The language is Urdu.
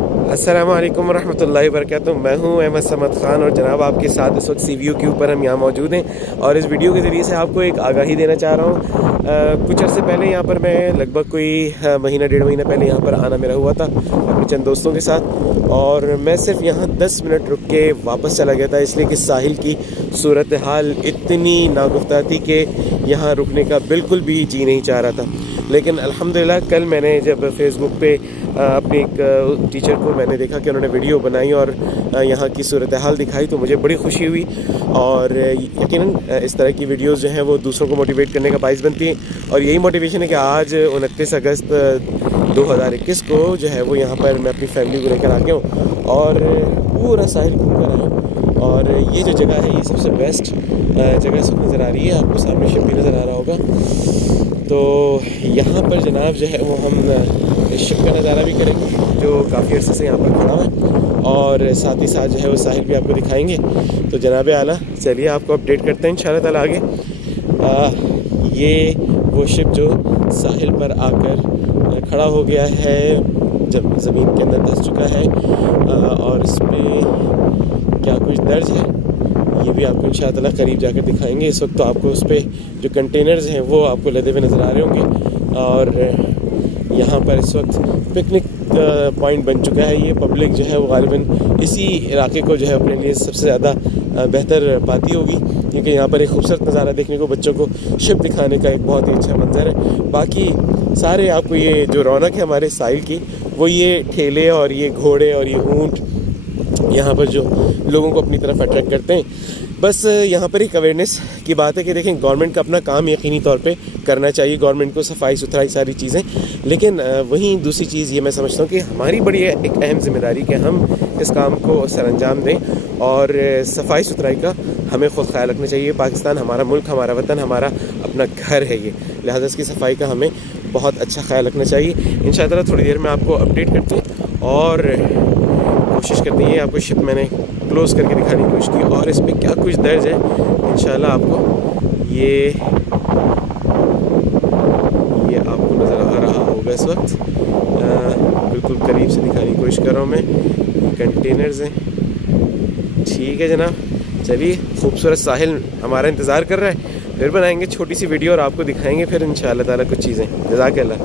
السلام علیکم ورحمۃ اللہ وبرکاتہ. میں ہوں احمد سمد خان اور جناب آپ کے ساتھ اس وقت سی ویو کے اوپر ہم یہاں موجود ہیں اور اس ویڈیو کے ذریعے سے آپ کو ایک آگاہی دینا چاہ رہا ہوں. کچھ عرصے پہلے یہاں پر میں لگ بھگ کوئی مہینہ ڈیڑھ مہینہ پہلے یہاں پر آنا میرا ہوا تھا اپنے چند دوستوں کے ساتھ, اور میں صرف یہاں 10 منٹ رک کے واپس چلا گیا تھا, اس لیے کہ ساحل کی صورتحال اتنی ناگفتہ تھی کہ یہاں رکنے کا بالکل بھی جی نہیں چاہ رہا تھا. لیکن الحمدللہ کل میں نے جب فیس بک پہ اپنے ایک ٹیچر کو میں نے دیکھا کہ انہوں نے ویڈیو بنائی اور یہاں کی صورتحال دکھائی تو مجھے بڑی خوشی ہوئی. اور یقیناً اس طرح کی ویڈیوز جو ہیں وہ دوسروں کو موٹیویٹ کرنے کا باعث بنتی ہیں, اور یہی موٹیویشن ہے کہ آج 29 اگست 2021 کو جو ہے وہ یہاں پر میں اپنی فیملی کو لے کر آ گیا ہوں اور پورا ساحل گھوم کر آیا ہوں. اور یہ جو جگہ ہے یہ سب سے بیسٹ جگہ سب نظر آ رہی ہے, آپ کو سامنے شپ بھی نظر آ رہا ہوگا. تو یہاں پر جناب جو ہے وہ ہم اس شپ کا نظارہ بھی کریں گے جو کافی عرصے سے یہاں پر کھڑا ہے, اور ساتھ ہی ساتھ جو ہے وہ ساحل بھی آپ کو دکھائیں گے. تو جناب اعلیٰ چلیے آپ کو اپڈیٹ کرتے ہیں انشاءاللہ تعالیٰ آگے. یہ وہ شپ جو ساحل پر آ کر کھڑا ہو گیا ہے, جب زمین کے اندر دھس چکا ہے, اور اس پہ کیا کچھ درج ہے یہ بھی آپ کو انشاءاللہ قریب جا کر دکھائیں گے. اس وقت تو آپ کو اس پہ جو کنٹینرز ہیں وہ آپ کو لدے ہوئے نظر آ رہے ہوں گے, اور یہاں پر اس وقت پکنک پوائنٹ بن چکا ہے. یہ پبلک جو ہے وہ غالباً اسی علاقے کو جو ہے اپنے لیے سب سے زیادہ بہتر پاتی ہوگی, کیونکہ یہاں پر ایک خوبصورت نظارہ دیکھنے کو, بچوں کو شپ دکھانے کا ایک بہت ہی اچھا منظر ہے. باقی سارے آپ کو یہ جو رونق ہے ہمارے ساحل کی وہ یہ ٹھیلے اور یہ گھوڑے اور یہ اونٹ یہاں پر جو لوگوں کو اپنی طرف اٹریکٹ کرتے ہیں. بس یہاں پر ایک اویئرنیس کی بات ہے کہ دیکھیں گورنمنٹ کا اپنا کام یقینی طور پہ کرنا چاہیے, گورنمنٹ کو صفائی ستھرائی ساری چیزیں, لیکن وہیں دوسری چیز یہ میں سمجھتا ہوں کہ ہماری بڑی ایک اہم ذمہ داری کہ ہم اس کام کو سر انجام دیں, اور صفائی ستھرائی کا ہمیں خود خیال رکھنا چاہیے. پاکستان ہمارا ملک, ہمارا وطن, ہمارا اپنا گھر ہے یہ, لہٰذا اس کی صفائی کا ہمیں بہت اچھا خیال رکھنا چاہیے. انشاءاللہ تھوڑی دیر میں آپ کو اپڈیٹ کرتے ہیں اور کوشش کرتے ہیں آپ کو شپ میں نے کلوز کر کے دکھانے کی کوشش کی اور اس پہ کیا کچھ درج ہے انشاءاللہ آپ کو یہ آپ کو نظر آ رہا ہوگا. اس وقت بالکل قریب سے دکھانے کی کوشش کر رہا ہوں میں. یہ کنٹینرز ہیں. ٹھیک ہے جناب, چلیے خوبصورت ساحل ہمارا انتظار کر رہا ہے, پھر بنائیں گے چھوٹی سی ویڈیو اور آپ کو دکھائیں گے پھر انشاءاللہ تعالیٰ کچھ چیزیں. جزاک اللہ.